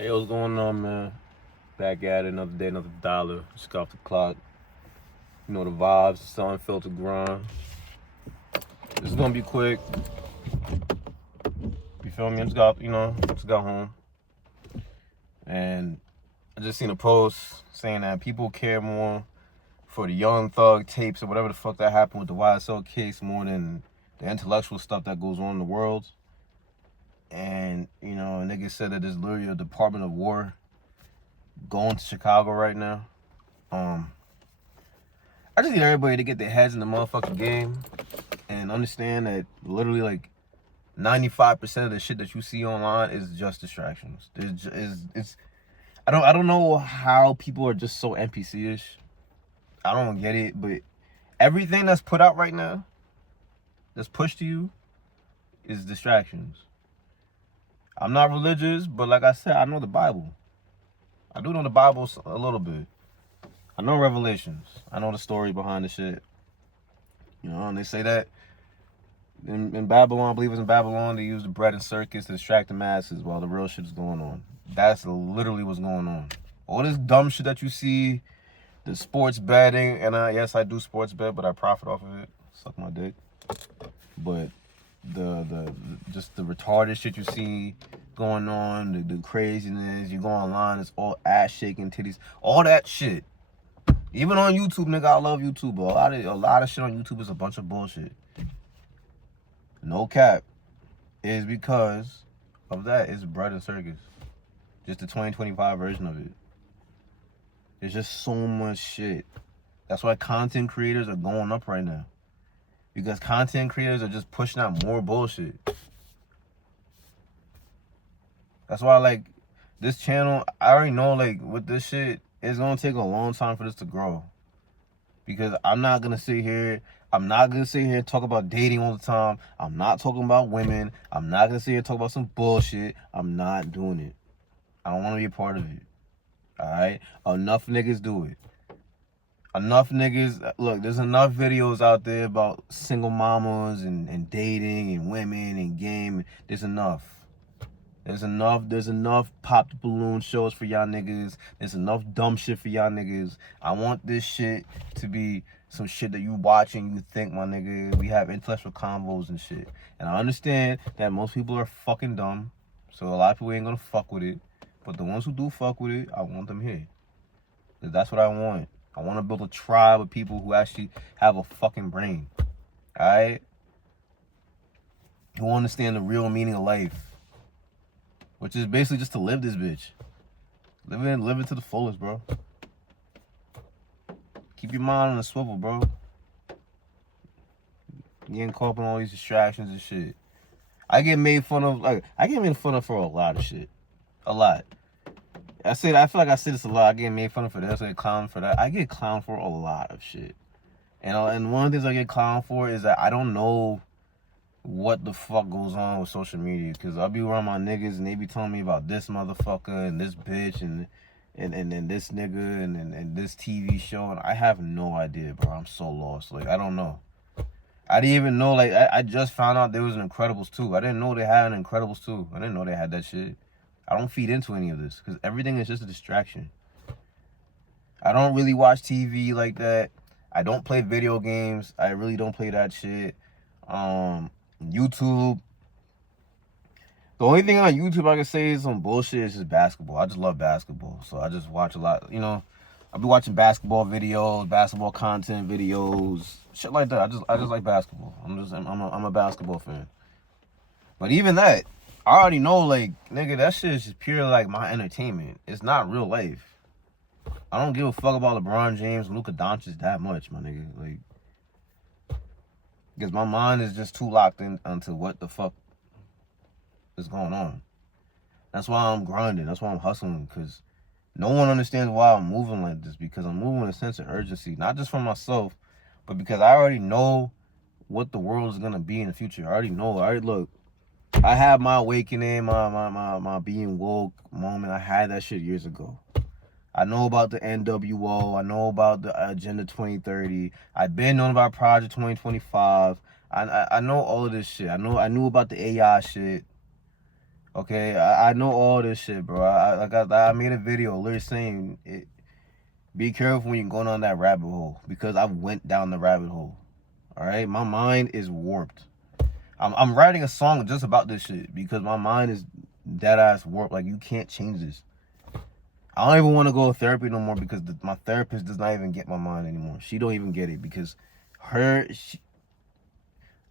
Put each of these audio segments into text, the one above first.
Hey, what's going on, man? Back at it, another day, another dollar. Just got off the clock. You know the vibes, the unfiltered grind. This is gonna be quick. You feel me? I just got home. And I just seen a post saying that people care more for the Young Thug tapes or whatever the fuck that happened with the YSL case more than the intellectual stuff that goes on in the world. And, niggas said that there's literally a Department of War going to Chicago right now. I just need everybody to get their heads in the motherfucking game and understand that literally like 95% of the shit that you see online is just distractions. I don't know how people are just so NPC-ish. I don't get it, but everything that's put out right now, that's pushed to you, is distractions. I'm not religious, but like I said, I know the Bible. I do know the Bible a little bit. I know Revelations. I know the story behind the shit. And they say that in Babylon, believers in Babylon, they use the bread and circus to distract the masses while the real shit is going on. That's literally what's going on. All this dumb shit that you see, the sports betting, and yes, I do sports bet, but I profit off of it. Suck my dick. But the just the retarded shit you see going on, the craziness, you go online, it's all ass shaking, titties, all that shit. Even on YouTube, nigga, I love YouTube, but a lot of shit on YouTube is a bunch of bullshit. No cap. Is because of that. It's bread and circus. Just the 2025 version of it. There's just so much shit. That's why content creators are going up right now. Because content creators are just pushing out more bullshit. That's why, like, this channel, I already know, like, with this shit, it's going to take a long time for this to grow. Because I'm not going to sit here and talk about dating all the time. I'm not talking about women. I'm not going to sit here and talk about some bullshit. I'm not doing it. I don't want to be a part of it. Alright? Enough niggas do it. Enough niggas, look, there's enough videos out there about single mamas and dating and women and game. There's enough. There's enough pop the balloon shows for y'all niggas. There's enough dumb shit for y'all niggas. I want this shit to be some shit that you watch and you think, my nigga, we have intellectual convos and shit. And I understand that most people are fucking dumb, so a lot of people ain't gonna fuck with it. But the ones who do fuck with it, I want them here. That's what I want. I want to build a tribe of people who actually have a fucking brain. Alright? Who understand the real meaning of life. Which is basically just to live this bitch. Live it to the fullest, bro. Keep your mind on the swivel, bro. You getting caught up on all these distractions and shit. I get made fun of for a lot of shit. A lot. I feel like I say this a lot. I get made fun of for this, I get clowned for that. I get clowned for a lot of shit. And one of the things I get clowned for is that I don't know what the fuck goes on with social media, because I'll be around my niggas and they be telling me about this motherfucker and this bitch and this nigga and this TV show, and I have no idea, bro. I'm so lost. Like, I don't know. I didn't even know, like, I just found out there was an Incredibles 2. I didn't know they had an Incredibles 2. I didn't know they had that shit. I don't feed into any of this because everything is just a distraction. I don't really watch TV like that. I don't play video games. I really don't play that shit. YouTube. The only thing on YouTube I can say is some bullshit is just basketball. I just love basketball. So I just watch a lot, I'll be watching basketball videos, basketball content videos, shit like that. I just like basketball. I'm a basketball fan. But even that, I already know, like, nigga, that shit is just purely like my entertainment. It's not real life. I don't give a fuck about LeBron James and Luka Doncic that much, my nigga. Like, because my mind is just too locked in onto what the fuck is going on. That's why I'm grinding. That's why I'm hustling, because no one understands why I'm moving like this, because I'm moving with a sense of urgency, not just for myself, but because I already know what the world is going to be in the future. I already know. Look, I had my awakening, my being woke moment. I had that shit years ago. I know about the NWO. I know about the Agenda 2030. I've been knowing about Project 2025. I know all of this shit. I knew about the AI shit. Okay, I know all this shit, bro. I made a video literally saying it. Be careful when you're going on that rabbit hole, because I went down the rabbit hole. All right, my mind is warped. I'm writing a song just about this shit because my mind is dead ass warped. Like, you can't change this. I don't even want to go to therapy no more because my therapist does not even get my mind anymore. She don't even get it because I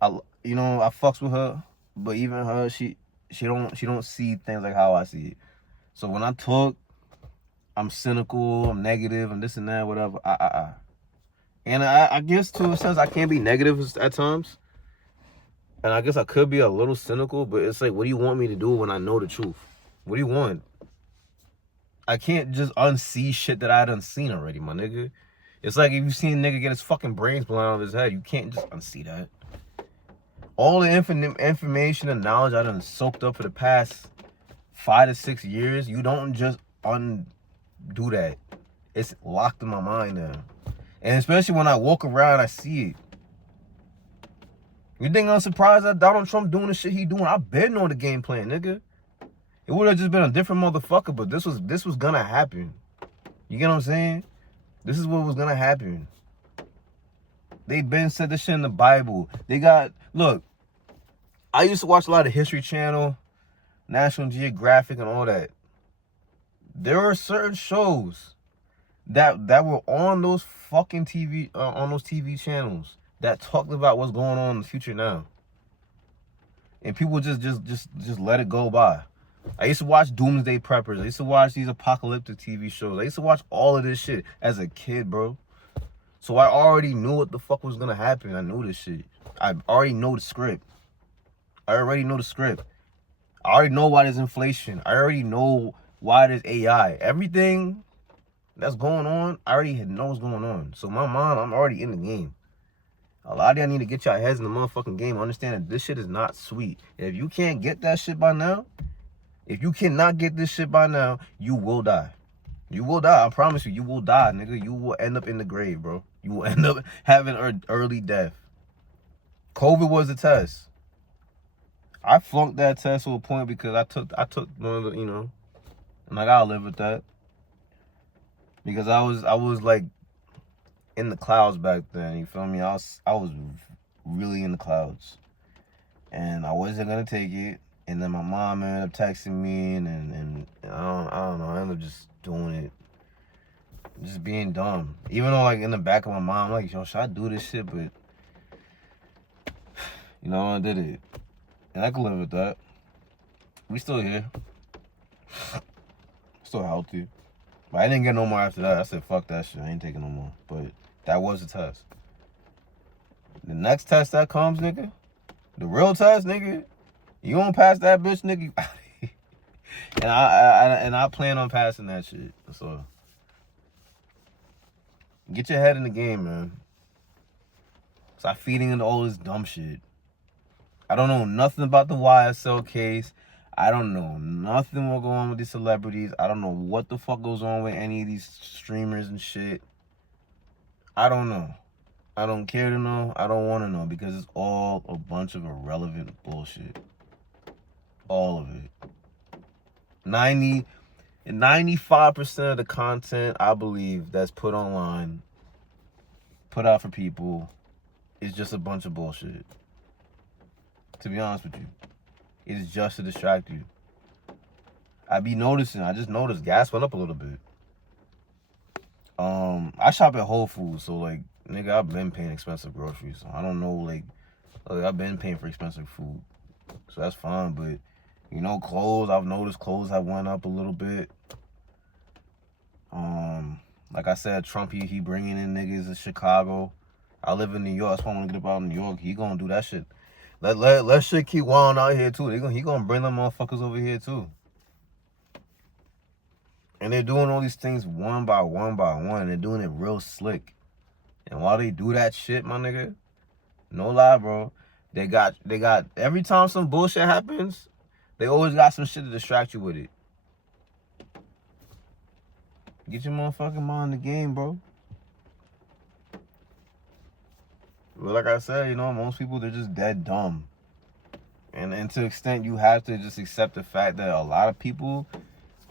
fucks with her, but even her, she don't see things like how I see it. So when I talk, I'm cynical, I'm negative, and this and that, whatever. And I guess to a sense I can't be negative at times, and I guess I could be a little cynical. But it's like, what do you want me to do when I know the truth? What do you want? I can't just unsee shit that I done seen already, my nigga. It's like if you seen a nigga get his fucking brains blown out of his head, you can't just unsee that. All the information and knowledge I done soaked up for the past 5 to 6 years, you don't just undo that. It's locked in my mind now. And especially when I walk around, I see it. You think I'm surprised that Donald Trump doing the shit he doing? I've been on the game plan, nigga. It would have just been a different motherfucker, but this was gonna happen. You get what I'm saying? This is what was gonna happen. They been said this shit in the Bible. Look, I used to watch a lot of History Channel, National Geographic, and all that. There were certain shows that were on those fucking TV channels that talked about what's going on in the future now, and people just let it go by. I used to watch Doomsday Preppers. I used to watch these apocalyptic TV shows. I used to watch all of this shit as a kid, bro. So I already knew what the fuck was gonna happen. I knew this shit. I already know the script. I already know why there's inflation. I already know why there's AI. Everything that's going on, I already know what's going on. So my mind, I'm already in the game. A lot of y'all need to get your heads in the motherfucking game. Understand that this shit is not sweet. If you can't get that shit by now, if you cannot get this shit by now, you will die. You will die. I promise you, you will die, nigga. You will end up in the grave, bro. You will end up having an early death. COVID was a test. I flunked that test to a point because I took one of the, and I gotta live with that. Because I was like in the clouds back then, you feel me? I was really in the clouds. And I wasn't gonna take it. And then my mom ended up texting me, and I don't know, I ended up just doing it. Just being dumb. Even though, like, in the back of my mind, I'm like, yo, should I do this shit? But, I did it. And I can live with that. We still here. Still healthy. But I didn't get no more after that. I said, fuck that shit. I ain't taking no more. But that was a test. The next test that comes, nigga, the real test, nigga, you don't pass that bitch, nigga, you out of here. And I plan on passing that shit. So get your head in the game, man. Stop feeding into all this dumb shit. I don't know nothing about the YSL case. I don't know nothing what's going on with these celebrities. I don't know what the fuck goes on with any of these streamers and shit. I don't know. I don't care to know. I don't want to know because it's all a bunch of irrelevant bullshit. All of it. 95% of the content, I believe, that's put online, put out for people, is just a bunch of bullshit. To be honest with you. It's just to distract you. I just noticed gas went up a little bit. I shop at Whole Foods, so, like, nigga, I've been paying expensive groceries. So I don't know, like, I've been paying for expensive food. So that's fine, but, clothes, I've noticed clothes have went up a little bit. Like I said, Trump, he bringing in niggas in Chicago. I live in New York. That's why I want to get up out in New York. He gonna do that shit. Let shit keep wilding out here, too. He gonna bring them motherfuckers over here, too. And they're doing all these things one by one by one. They're doing it real slick. And while they do that shit, my nigga, no lie, bro, they got every time some bullshit happens, they always got some shit to distract you with it. Get your motherfucking mind in the game, bro. But like I said, most people, they're just dead dumb. And to an extent, you have to just accept the fact that a lot of people,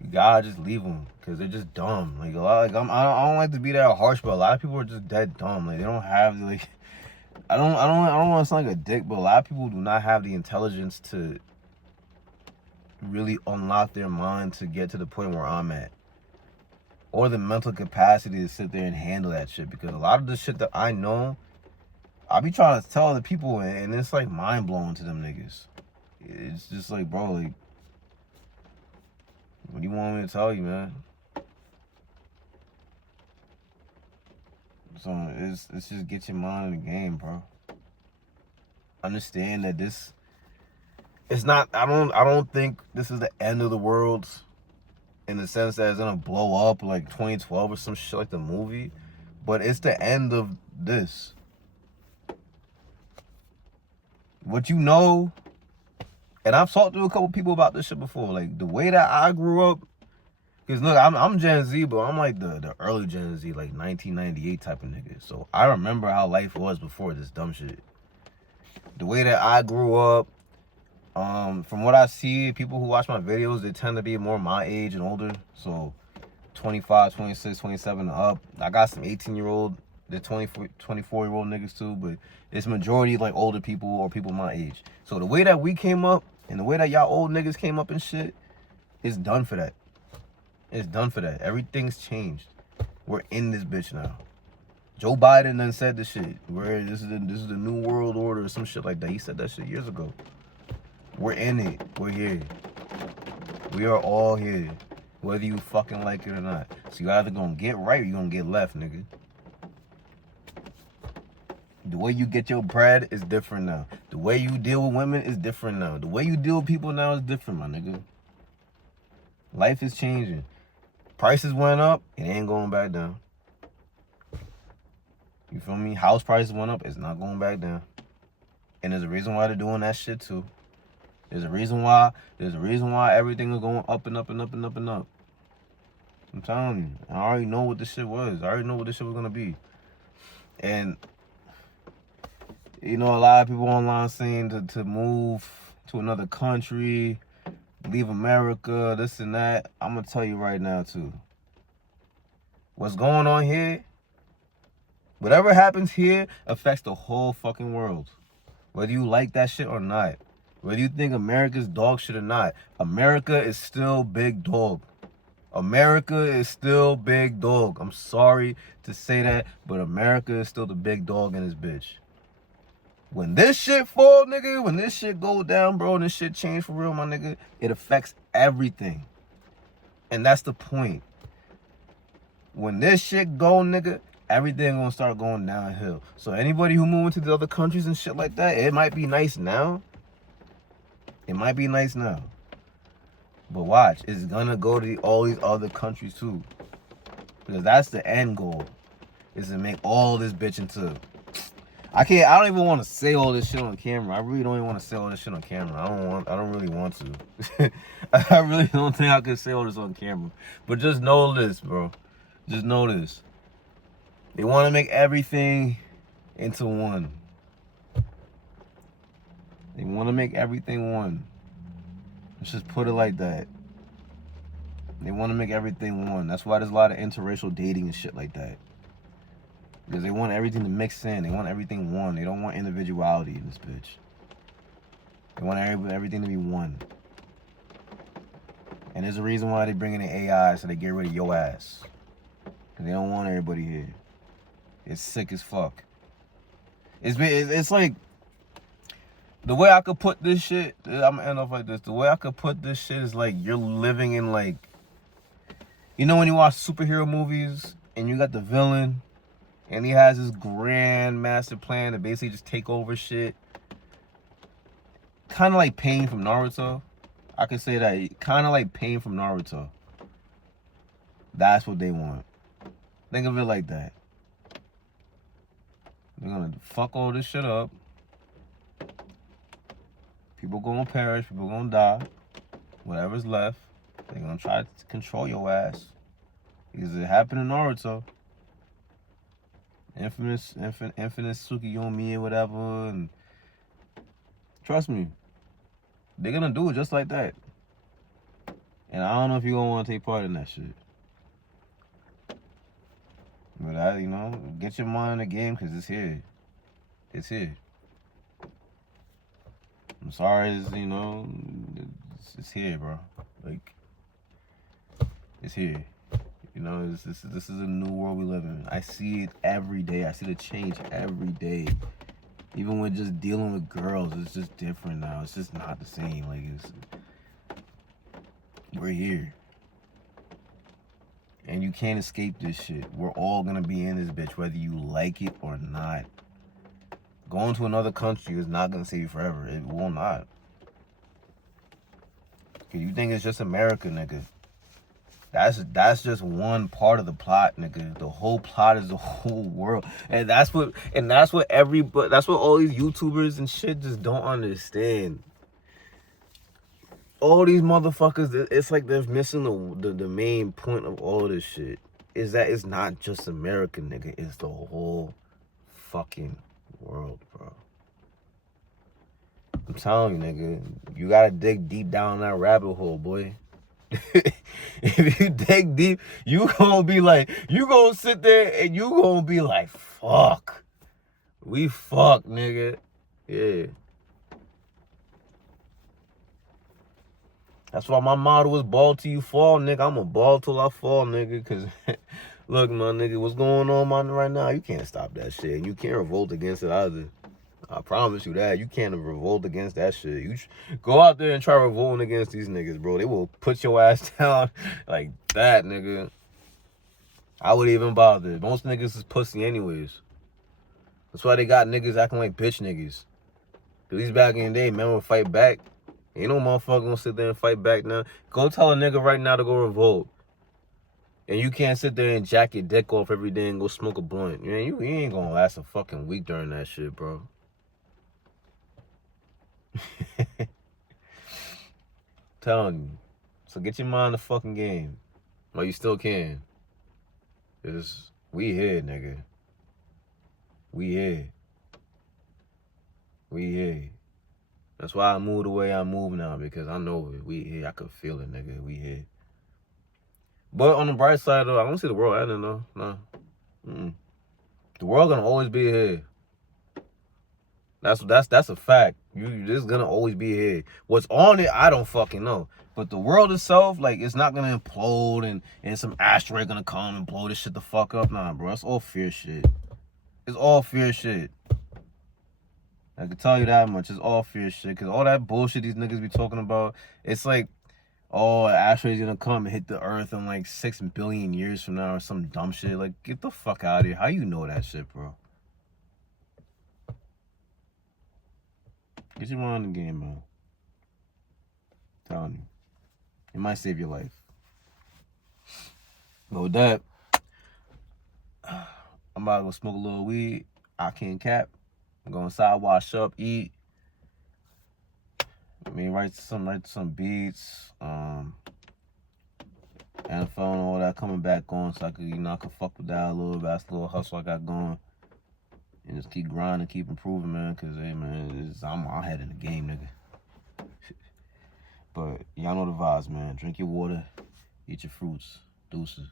you gotta just leave them because they're just dumb. Like a lot, like I don't like to be that harsh, but a lot of people are just dead dumb. Like they don't have like, I don't want to sound like a dick, but a lot of people do not have the intelligence to really unlock their mind to get to the point where I'm at, or the mental capacity to sit there and handle that shit. Because a lot of the shit that I know, I be trying to tell other people, and it's like mind blowing to them niggas. It's just like, bro, like, what do you want me to tell you, man? So it's just get your mind in the game, bro. Understand that this, it's not. I don't think this is the end of the world, in the sense that it's gonna blow up like 2012 or some shit like the movie, but it's the end of this. What you know, and I've talked to a couple people about this shit before, like the way that I grew up, because look, I'm Gen Z, but I'm like the early Gen Z, like 1998 type of nigga. So I remember how life was before this dumb shit. The way that I grew up, from what I see, people who watch my videos, they tend to be more my age and older. So 25, 26, 27 and up. I got some 18-year-old, the 24-year-old niggas too, but it's majority like older people or people my age. So the way that we came up and the way that y'all old niggas came up and shit, it's done for that. It's done for that. Everything's changed. We're in this bitch now. Joe Biden done said this shit. Where this is the new world order or some shit like that. He said that shit years ago. We're in it. We're here. We are all here. Whether you fucking like it or not. So you either gonna get right or you gonna get left, nigga. The way you get your bread is different now. The way you deal with women is different now. The way you deal with people now is different, my nigga. Life is changing. Prices went up, it ain't going back down. You feel me? House prices went up, it's not going back down. And there's a reason why they're doing that shit too. There's a reason why everything is going up and up and up and up and up. I'm telling you, I already know what this shit was. I already know what this shit was gonna be. And you know, a lot of people online saying to move to another country, leave America, this and that. I'm gonna tell you right now too. What's going on here, whatever happens here affects the whole fucking world. Whether you like that shit or not. Whether you think America's dog shit or not. America is still big dog. America is still big dog. I'm sorry to say that, but America is still the big dog in this bitch. When this shit fall, nigga, when this shit go down, bro, and this shit change for real, my nigga, it affects everything. And that's the point. When this shit go, nigga, everything gonna start going downhill. So anybody who move into the other countries and shit like that, it might be nice now. It might be nice now. But watch, it's gonna go to all these other countries too. Because that's the end goal. Is to make all this bitch into... I don't even want to say all this shit on camera. I really don't even want to say all this shit on camera. I don't really want to. I really don't think I could say all this on camera. But just know this, bro. Just know this. They want to make everything into one. They want to make everything one. Let's just put it like that. They want to make everything one. That's why there's a lot of interracial dating and shit like that. Because they want everything to mix in. They want everything one. They don't want individuality in this bitch. They want everything to be one. And there's a reason why they bring in the AI, so they get rid of your ass. Because they don't want everybody here. It's sick as fuck. It's like... The way I could put this shit... I'm gonna end off like this. The way I could put this shit is like you're living in like... You know when you watch superhero movies and you got the villain... And he has this grand master plan to basically just take over shit. Kind of like Pain from Naruto. I could say that. Kind of like Pain from Naruto. That's what they want. Think of it like that. They're going to fuck all this shit up. People going to perish. People going to die. Whatever's left. They're going to try to control your ass. Because it happened in Naruto. Infinite Tsukuyomi or whatever, and trust me, They're gonna do it just like that. And I don't know if you're gonna want to take part in that shit. But get your mind in the game because it's here. It's here. I'm sorry, it's here, bro. Like, it's here. This is a new world we live in. I see it every day. I see the change every day. Even when just dealing with girls, it's just different now. It's just not the same. Like, we're here. And you can't escape this shit. We're all gonna be in this bitch, whether you like it or not. Going to another country is not gonna save you forever. It will not. Cause you think it's just America, nigga. That's just one part of the plot, nigga. The whole plot is the whole world. And that's what all these YouTubers and shit just don't understand. All these motherfuckers, it's like they're missing the main point of all this shit. Is that it's not just America, nigga. It's the whole fucking world, bro. I'm telling you, nigga. You gotta dig deep down that rabbit hole, boy. If you dig deep, you gonna sit there and you gonna be like, fuck. We fuck, nigga. Yeah. That's why my motto is ball till you fall, nigga. I'm a ball till I fall, nigga. Cause look, my nigga, what's going on, man, right now? You can't stop that shit. And you can't revolt against it either. I promise you that. You can't revolt against that shit. You go out there and try revolting against these niggas, bro. They will put your ass down like that, nigga. I wouldn't even bother. Most niggas is pussy anyways. That's why they got niggas acting like bitch niggas. At least back in the day, men would fight back. Ain't no motherfucker gonna sit there and fight back now. Go tell a nigga right now to go revolt. And you can't sit there and jack your dick off every day and go smoke a blunt. You ain't gonna last a fucking week during that shit, bro. Telling you. So get your mind in the fucking game. While you still can. Cause we here, nigga. We here. We here. That's why I move the way I move now, because I know it. We here. I could feel it, nigga. We here. But on the bright side, though, I don't see the world ending, though. No. The world gonna always be here. That's a fact. This gonna always be here. What's on it, I don't fucking know. But the world itself, like, it's not gonna implode and some asteroid gonna come and blow this shit the fuck up. Nah, bro. It's all fear shit. It's all fear shit. I can tell you that much. It's all fear shit. Because all that bullshit these niggas be talking about, it's like, oh, an asteroid's gonna come and hit the earth in like 6 billion years from now or some dumb shit. Like, get the fuck out of here. How you know that shit, bro? Get your mind in the game, man. I'm telling you. It might save your life. But with that, I'm about to go smoke a little weed. I can't cap. I'm going inside, wash up, eat. Write some beats. NFL and all that coming back on, so I can fuck with that a little bit. That's a little hustle I got going. And just keep grinding, keep improving, man. Cause hey, man, I'm ahead in the game, nigga. But y'all know the vibes, man. Drink your water, eat your fruits. Deuces.